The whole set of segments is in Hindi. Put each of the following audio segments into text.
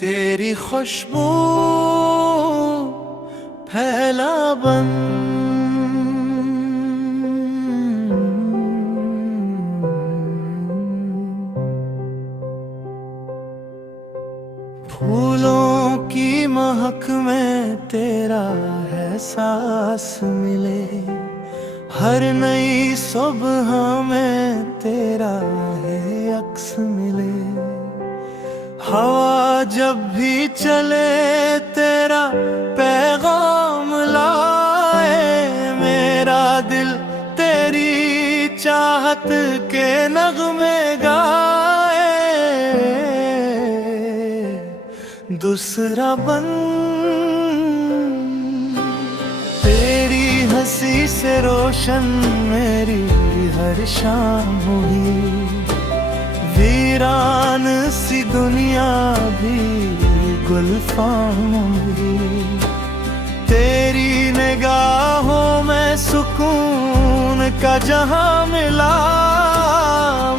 तेरी खुशबू फैला बन, फूलों की महक में तेरा है सांस मिले, हर नई सुबह में तेरा है अक्स मिले। हवा जब भी चले तेरा पैगाम लाए, मेरा दिल तेरी चाहत के नगमे गाए। दूसरा बन, तेरी हंसी से रोशन मेरी हर शाम हुई, वीरान सी दुनिया भी गुलफाम हुई। तेरी निगाहों में सुकून का जहां मिला,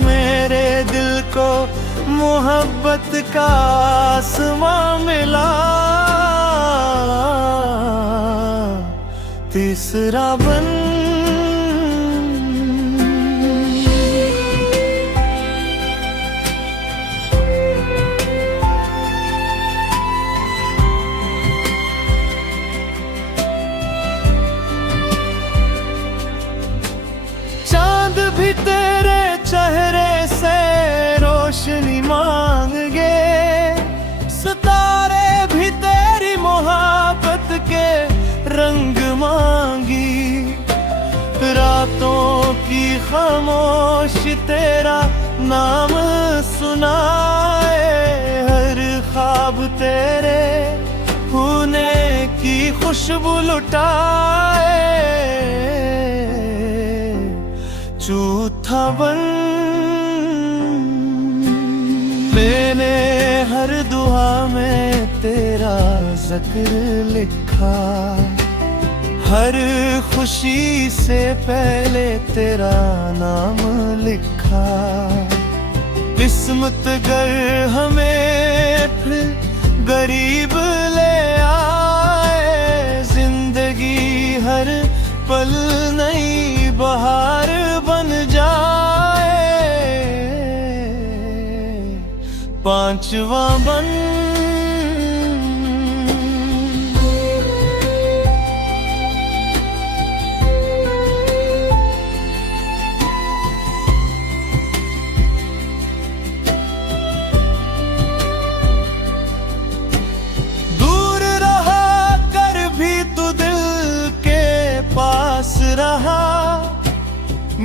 मेरे दिल को मोहब्बत का आसमां मिला। तीसरा बन, चांद भी तेरे चेहरे से रोशनी मांगे, सितारे भी तेरी मोहब्बत के रंग मांगी। रातों की खामोशी तेरा नाम सुनाए, हर ख्वाब तेरे होने की खुशबू लुटाए। चौथा बन, मैंने हर दुआ में तेरा जिक्र लिखा, हर खुशी से पहले तेरा नाम लिखा। किस्मत गर हमें फिर गरीब ले आए, जिंदगी हर पल नई बहार बन जाए। पांचवा बन, दूर रहा कर भी तू दिल के पास रहा,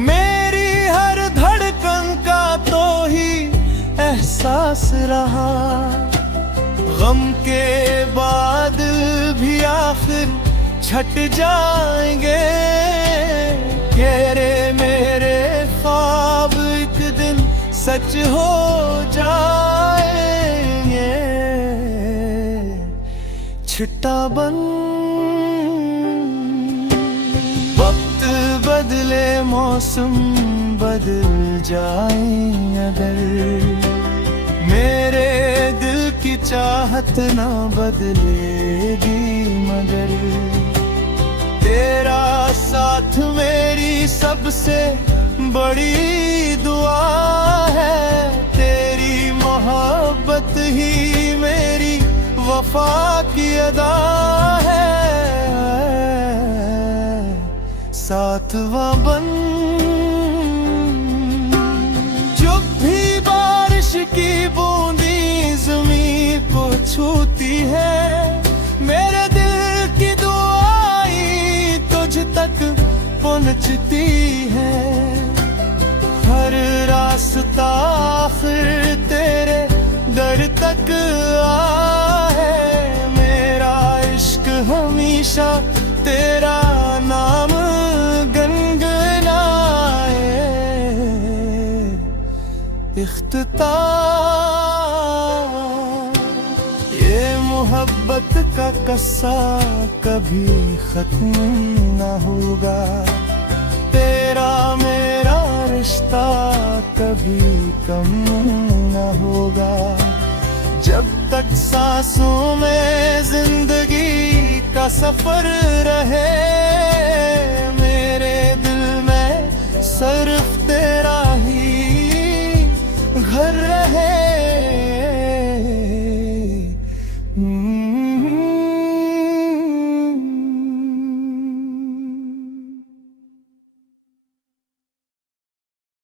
मेरी हर धड़कन का तो ही एहसास रहा। गम के बाद भी आखिर छट जाएंगे, तेरे मेरे ख्वाब एक दिन सच हो जाएंगे। छठा बन, वक्त बदले मौसम बदल जाए अगर, मेरे दिल की चाहत ना बदलेगी मगर। तेरा साथ मेरी सबसे बड़ी दुआ है, तेरी मोहब्बत ही मेरी वफा की अदा है। सातवां बन, जब भी बारिश की बूंदी ज़मीं को छूती है, मेरे दिल की दुआएं तुझ तक पहुंचती है। हर रास्ता आखिर तेरे दर तक आए, मेरा इश्क हमेशा तेरा नाम गुनगुनाए। इख्तिताम, ये मोहब्बत का कस्सा कभी खत्म न होगा, तेरा मेरा रिश्ता कभी कम न होगा। जब तक सांसों में जिंदगी का सफर रहे।